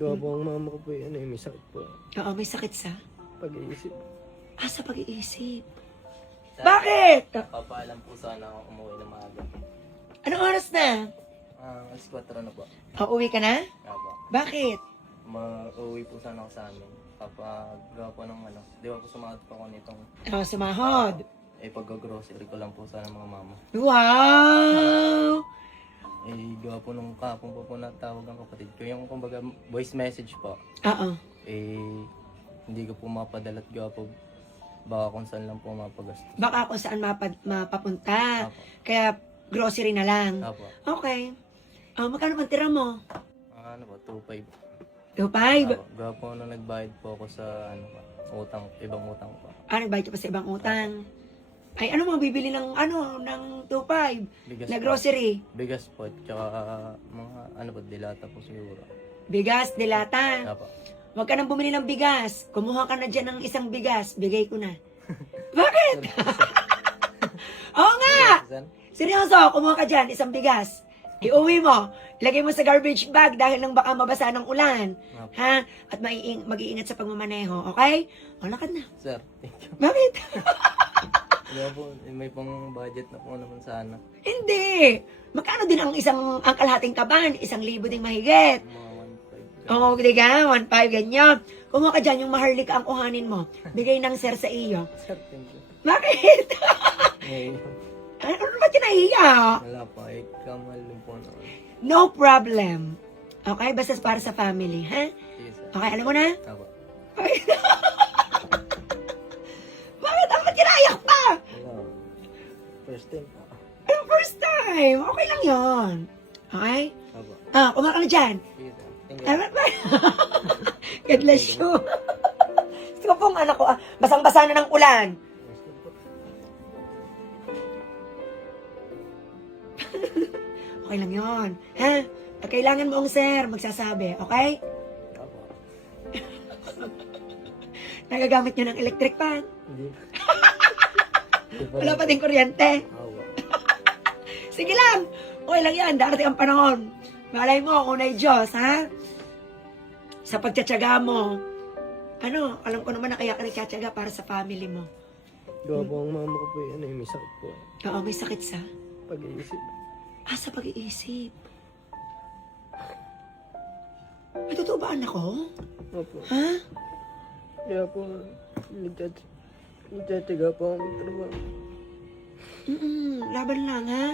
Gawa po ang mama ko po yan may sakit po. Oo, may sakit sa? Pag-iisip. Sa pag-iisip. Bakit? Papaalam po sana ako umuwi na maaga. Anong oras na? Alas 4 na po. Uwi ka na? Apo. Bakit? Uuwi po sana ako sa amin. Kapag gawa po ng ano, di ba po sumahod po ako nitong Sumahod. pag-grocery ko lang po sana mga mama. Wow! Gawa po nung kapong po natawag ang kapatid ko. Yung kumbaga voice message po. Oo. Hindi ko po mapadala at gawa po baka kung saan lang po mapagastos. Baka kung saan mapapunta. Apo. Kaya grocery na lang. Apo. Okay. Magkano pang tira mo? Ano po, 2.5. 2.5? Apo. Gawa po nung nagbayad po ako sa ano, utang, ibang utang po. Nagbayad ka pa sa ibang utang. Ay, ano mo bibili ng ng 2.5 Bigas na po. grocery? Bigas po, tsaka mga ano po, dilata po siguro. Bigas, dilata. Apo. Huwag ka nang bumili ng bigas. Kumuha ka na dyan ng isang bigas. Bigay ko na. Bakit? Oo nga! Seryoso, kumuha ka dyan, isang bigas. Iuwi mo. Ilagay mo sa garbage bag dahil nang baka mabasa ng ulan. Apo. Ha? At mag-iingat sa pagmamaneho. Okay? Lakad na. Sir, thank you. Bakit? Gawa po, may pang budget na po naman sana. Hindi. Magkano din ang ang kalahating kaban? 1,000 ding mahigit. Mga 1.5. Oo, di ka? 1.5 ganyan. Kumuha ka dyan, yung maharlika ang kuhanin mo. Bigay ng sir sa iyo. Sir, thank you. Bakit? Ngayon, Ano ba nahiya? wala pa, kamal din po naman. No problem. Okay? Basta para sa family, ha? Sige, sir. Okay, alam mo na? Apo. Bakit? Ang matirayak pa? Wala. First time po. Yung first time. Okay lang yon. Okay? Apo. Kumain ka na dyan. Sige, sir. Thank you. Tama ba? God bless you. Gusto ko pong anak ko, basang-basa na ng ulan. Okay lang yon, ha? Pag kailangan mo ang sir, magsasabi, okay? Apo. Nagagamit nyo ng electric fan. Hindi. Wala pa din kuryente. Apo. Sige lang. Okay lang yan. Darating ang panahon. Malay mo, unay Diyos, ha? Sa pagtsatsaga mo. Alam ko naman na kaya ka nagtsatsaga para sa family mo. Gawa po ang mama ko po yan may sakit po. Oo, may sakit sa? Pag-iisip. Sa pag-iisip. Ay, totoo ba anak ko? Opo. Ha? Kaya po, nagtsatsaga po ang trabaho. Laban lang, ha?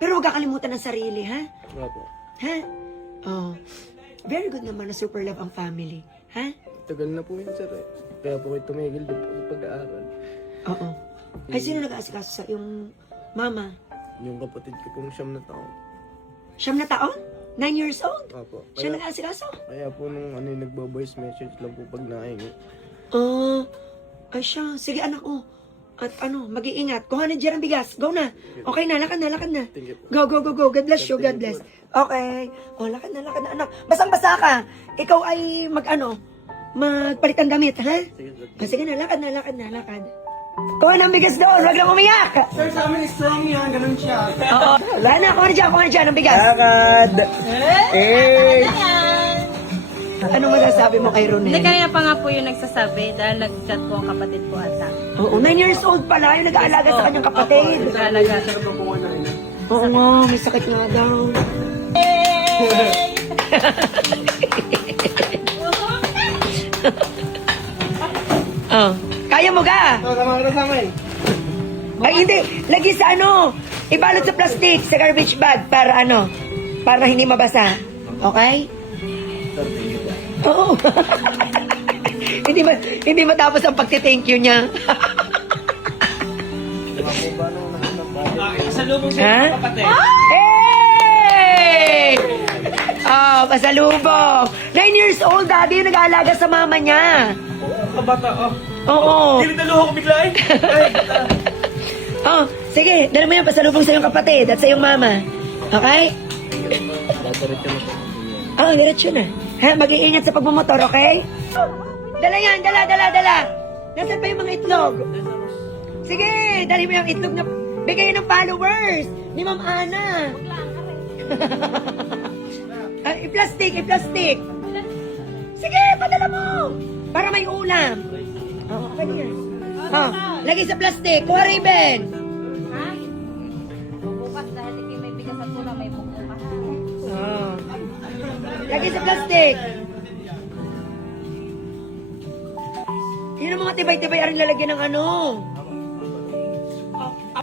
Pero huwag kakalimutan ng sarili, ha? Opo. Ha? Oh. Very good naman na super love ang family. Ha? Tagal na po yun, sir. Kaya po kayo tumigil din po sa pag-aaral. Oo. Ay, sino nag-aasikaso sa yung mama? Yung kapatid ko pong 9 na taon. 9 na taon? 9 years old? Opo. Siya Kaya, nag-aasikaso? kaya po nung nagbo-voice message lang po pag nahingi. Ay siya. Sige anak ko. At mag-iingat. Kuha na dyan ang bigas. Go na. Okay na, lakad na. Thank you po. Go. God bless you, God bless. Okay. Lakad na, anak. Basang-basa ka. Ikaw ay magpalit ng damit, ha? Sige na, lakad na. Kuha ng bigas doon, wag lang umiyak. Sir, sa amin strong yan. Ganun siya. Oo. Kuha na dyan ang bigas. Lakad! Eh! Anong masasabi mo kay Hindi, Ronel? kanina pa nga po yung nagsasabi dahil nag-chat po ang kapatid ko ata. Oo, 9 years old pala yung nag-aalaga sa kanyang kapatid. Nag-aalaga. Oo nga, may sakit nga daw. Kaya mo ga? Sama ka na sa amin. Ay, hindi. Lagi sa ibalot sa plastic, sa garbage bag, para para hindi mabasa. Okay? Sir, thank you po. Oo. hindi matapos ang pagti-thank you niya. Diba po ba nung nakitang budget? Salubong Ha? Hey! Pasalubong. 9 years old, daddy, yung nag-aalaga sa mama niya. Kabata, Oo. Naluho ko bigla eh. Sige, dala mo yan, pasalubong sa iyong kapatid at sa iyong mama. Okay? Dadaritso na po. Diretso na. Ha, mag-iingat sa pagmumotor, okay? Dala yan, dala. Nasaan pa yung mga itlog? Sige, dali mo yung itlog na bigay ng followers ni Ma'am Ana. I-plastic. Sige, padala mo! Para may ulam. Oo, okay yan. Oh, lagay sa plastic. Kuha ribbon. Ha? Bukas dahil hindi may bigas at tuna, may buko pa. Oh. Lagay sa plastic. Yun ang mga tibay-tibay aring lalagyan ng ano.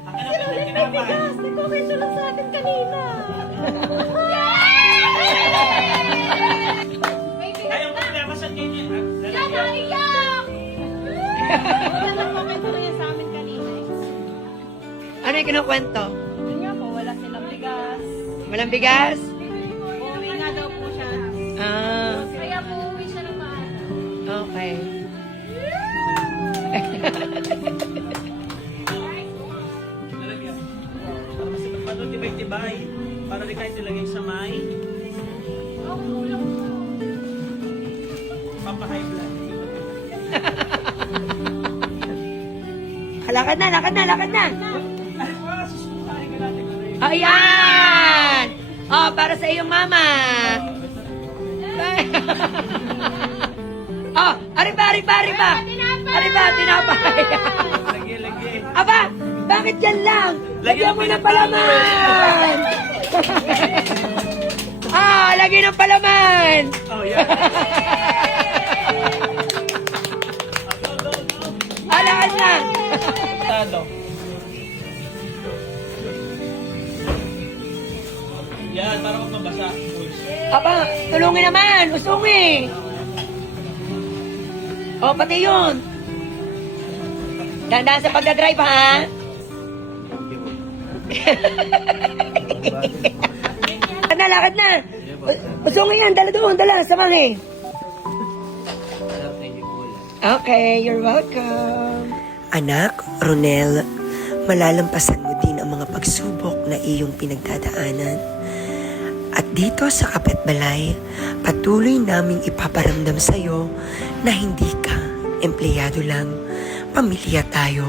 Sila ulit may bigas. Nag-okay lang sa atin kanina. May bigas na. Yan, naiyak! Wala nagpapento na yan sa amin kanina eh. Ano yung kinukwento? Yun nga po, wala silang bigas. Walang bigas? Uuwi nga daw po siya. Ah, Kaya po uwi siya ng maaga. okay. Para mas matutibay-tibay. Para di kahit ilagay sa may papahigh blood. Lakad na, lakad na, lakad na. Ay, para susukain ka natin. Ayan! Oh, para sa iyong mama. Oh, ariba, ariba, ariba. Ariba, tinapay. Lagi. Aba, bakit yan lang? Lagyan mo ng palaman. Ah, lagyan ng palaman. Oh, yeah. Alakan na. Tado. Yan, para huwag mabasa. Boys. Aba, tulungin naman. Usungi. Oh, pati yun. Dahan-dahan sa pagdadrive, ha? Lakad na, lakad na. Usungi yan. Dala doon, dala. Samahin. Thank you po. Okay, you're welcome. Anak, Ronel, malalampasan mo din ang mga pagsubok na iyong pinagdadaanan. At dito sa Kapit Balay, patuloy naming ipaparamdam sa iyo na hindi ka empleyado lang. Pamilya tayo.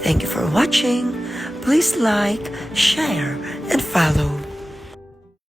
Thank you for watching. Please like, share, and follow.